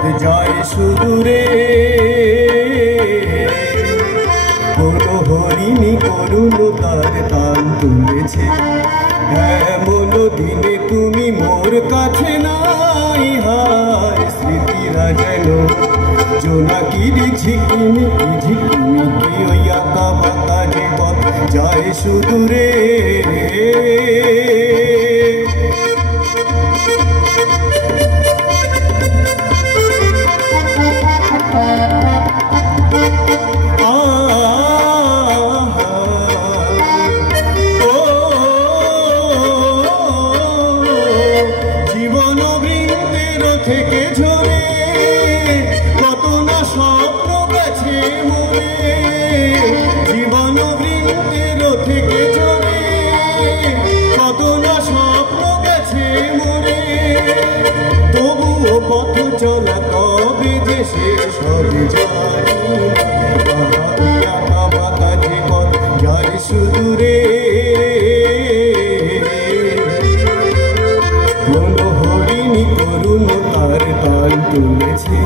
পথ যায় সুদূরে। কোন হরিণী করুণতার তান তুলেছে, এমন দিনে তুমি মোর কাছে নাই। হায় স্মৃতিরা যেন জোনাকির ঝিকিমিকি ঝিকিমিকি, ওই আঁকা বাঁকা যে পথ যায় সুদূরে। থেকে ঝরে কত না স্বপ্ন গেছে মরে, জীবন বৃন্দের থেকে ঝরে কত না স্বপ্ন গেছে মরে। তবুও পথ চলা কবে যে শেষ হবে জানি না, আঁকা বাঁকা যে পথ যায় সুদূরে। করুণতার তান তুলেছে,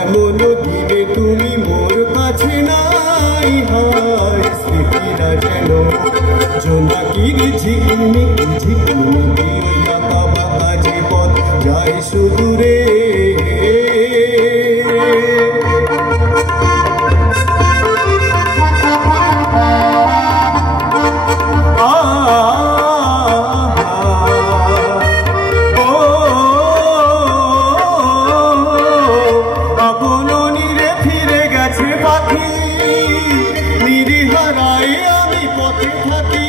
এমন দিনে তুমি মোর কাছে নাই। হায় স্মৃতিরা যেন জোনাকির ঝিকিমিকি ঝিকিমিকি, ওই আঁকা বাঁকা যে পথ যায় সুদূরে। নিরিহারায় আমি পথে থাকি,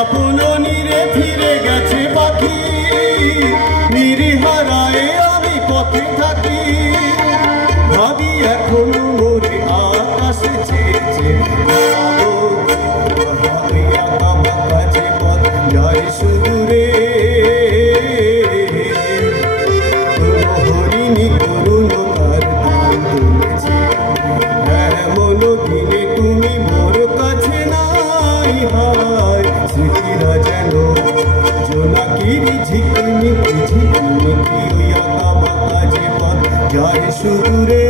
আপন নীরে ফিরে গেছে পাখি। নিরিহারায় আমি পথে থাকি, ভাবি এখন মোরে আকাশে চেয়েছে। আঁকা বাঁকা যে পথ যায় সুদূরে। হরিণী করুণতার তান তুলেছে, এমন দিনে তুমি মোর কাছে নাই। হায় স্মৃতিরা যেন জোনাকির ঝিকিমিকি ঝিকিমিকি, ওই আঁকা বাঁকা যে পথ যায় সুদূরে।